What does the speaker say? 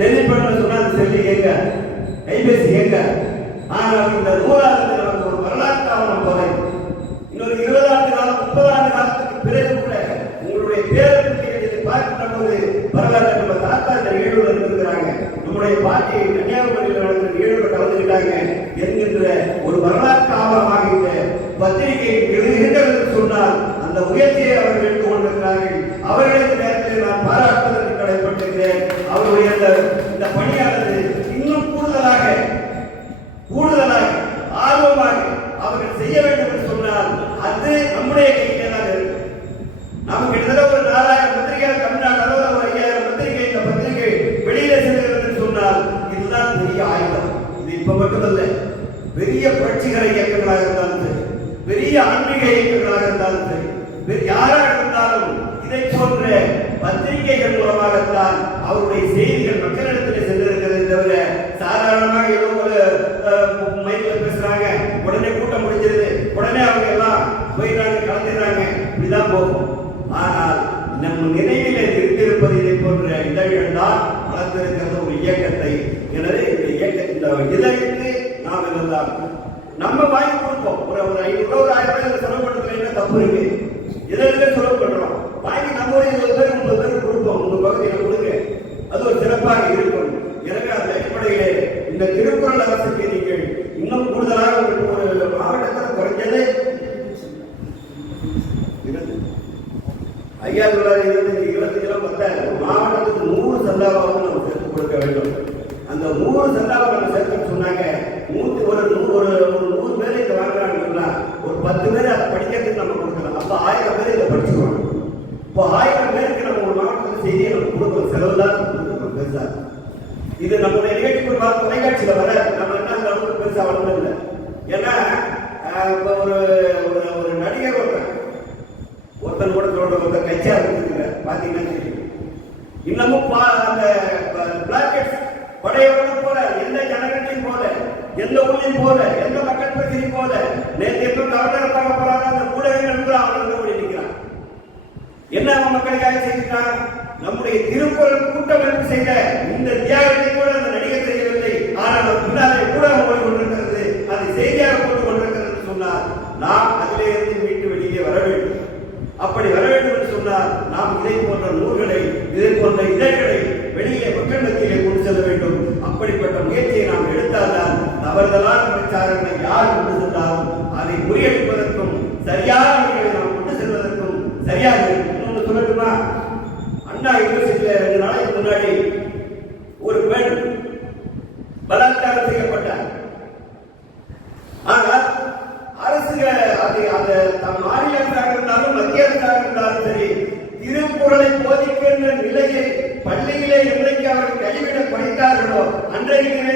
டெல்லி பண்ண சொன்னா அந்த செல்லு எங்க கைபேசி எங்க ஆனால் இந்த நூலாளர்கள் நமக்கு ஒரு வரலாற்று ஆவணம் போதை. இன்னொரு இருபது ஆண்டு காலம் முப்பது ஆண்டு காலத்துக்கு பிறகு கூட உங்களுடைய பேரப்பிள்ளைகள் இதை பார்க்கின்ற போது பரவாயில்ல நம்ம தாத்தா இந்த ஈழூர் இருக்கிறாங்க நம்முடைய பாட்டி கன்னியாகுமரியில் நடக்கிற ஈழூர் கலந்துக்கிட்டாங்க என்கின்ற ஒரு வரலாற்று ஆவணமாக இந்த பத்திரிகை எழுதுகிறது சொன்னால் அந்த முயற்சியை அவர்கள் எடுத்துக் கொண்டிருக்கிறார்கள் அவர்களுக்கு இந்த நேரத்தில் நான் பாராட்டுவதற்கு கடைப்பட்டிருக்கிறேன் அவருடைய இந்த இந்த பணியானது இன்னும் கூடுதலாக கூடுதலாக ஆர்வமாக அவர்கள் செய்ய வேண்டும் என்று சொன்னால் அது நம்முடைய கையிலே தான் இருக்கு. நாம கிட்டத்தட்ட ஒரு நாலாயிரம் பத்திரிகை தமிழ்நாடு அளவில் ஒரு ஐயாயிரம் பத்திரிகை இந்த பத்திரிகை வெளியில செல்கிறது சொன்னால் இதுதான் பெரிய ஆயுதம். இது இப்ப மட்டுமல்ல பெரிய புரட்சிகர இயக்கங்களாக இருந்தாலும் சரி பெரிய ஆன்மீக இயக்கங்களாக இருந்தாலும் சரி யாராக இருந்தாலும் இதை போன்ற பத்திரிகைகள் மூலமாகத்தான் அவருடைய செய்திகள் மக்களிடத்தில் சென்றிருக்கிறதை தவிர சாதாரணமாக ஏதோ ஒரு இப்படிதான் போகும். ஆனால் நம் நினைவிலே இருந்திருப்பது இதை போன்ற இதழ்கள் தான் வளர்ந்திருக்கிறது ஒரு இயக்கத்தை. எனவே இந்த இயக்க இந்த இதழுக்கு நாம் இருந்தால் நம்ம வாங்கி கொடுப்போம். ஒரு ஒரு ஐநூறு ரூபா ஒரு ஆயிரம் ரூபாய் இதுல செலவு பண்றதுல என்ன தப்பு இருக்கு? இதழுக்கு செலவு பண்றோம் வாங்கி நம்ம ஒரு இருபது பேர் முப்பது பேர் கொடுப்போம். உங்க பகுதியில் கொடுங்க. அது ஒரு சிறப்பாக இருக்கும். எனவே அந்த அடிப்படையிலே இந்த திருக்குறள் ஐயா தொள்ளாயிரத்தி இருபத்தி இருபத்தஞ்சிலும் பத்தாயிரம் மாவட்டத்துக்கு நூறு சந்தாவாவது நம்ம சேர்த்து கொடுக்க வேண்டும். அந்த நூறு சந்தாவை நம்ம சேர்த்து சொன்னாங்க நூத்தி ஒரு நூறு ஒரு ஒரு நூறு பேர் இதை வாங்குறாங்கன்னு ஒரு பத்து பேர் அதை படிக்கிறதுக்கு நம்ம கொடுக்கலாம். அப்போ ஆயிரம் பேர் இதை படிச்சுக்கணும். இப்போ ஆயிரம் பேருக்கு நம்ம ஒரு மாவட்டத்தில் செய்தியை நம்ம கொடுக்கணும். செலவு தான் கொடுக்கணும். பெருசா. இது நம்முடைய நிகழ்ச்சி பார்த்து வர நம்ம என்ன அளவுக்கு பெருசாக வளர்ந்து இல்லை. ஏன்னா இப்போ ஒரு ஒரு ஒரு நடிகர் ஒருத்தன். ஒருத்தன் கூட சொல்ற ஒருத்தன் இன்னமும் அந்த பிளாக்கெட் படையவர்கள் போல எந்த ஜனகத்தையும் போல எந்த ஊழியும் போல எந்த மக்கள் பிரதியும் போல நேற்று எப்போ கவர்னர் பார்க்கப்படாத அந்த ஊடகங்கள் கூட அவர்கள் ஓடி நிற்கிறான் என்ன அவன் மக்களுக்காக செய்கிறான் நம்முடைய திருக்குறள் கூட்டமைப்பு செய்த இந்த தியாகத்தை கூட அந்த நடிகர் செய்யவில்லை ஆனால் அவர் பின்னாலே ஊடகம் போய் கொண்டிருக்கிறது. அதை செய்தியாக போட்டுக் கொண்டிருக்கிறது சொன்னார். நாம் அதிலே இருந்து மீட்டு வெளியே வர வேண்டும். அப்படி வர வேண்டும் என்று சொன்னால் நாம் இதை போன்ற நூல்களை இதே போன்ற இதழ்களை வெளியே மக்கள் மத்தியிலே கொண்டு செல்ல வேண்டும். அப்படிப்பட்ட முயற்சியை நாம் எடுத்தால்தான் தவறுதலான பிரச்சாரங்களை யார் கொண்டு சென்றாலும் அதை முறியடிப்பதற்கும் சரியான முறைகளை நாம் கொண்டு செல்வதற்கும் சரியாக இன்னொன்று சொல்லட்டுமா? அண்ணா யூனிவர்சிட்டியில ரெண்டு நாளைக்கு முன்னாடி ஒரு பெண் பலாத்காரம் செய்யப்பட்டார். கிடைக்கிற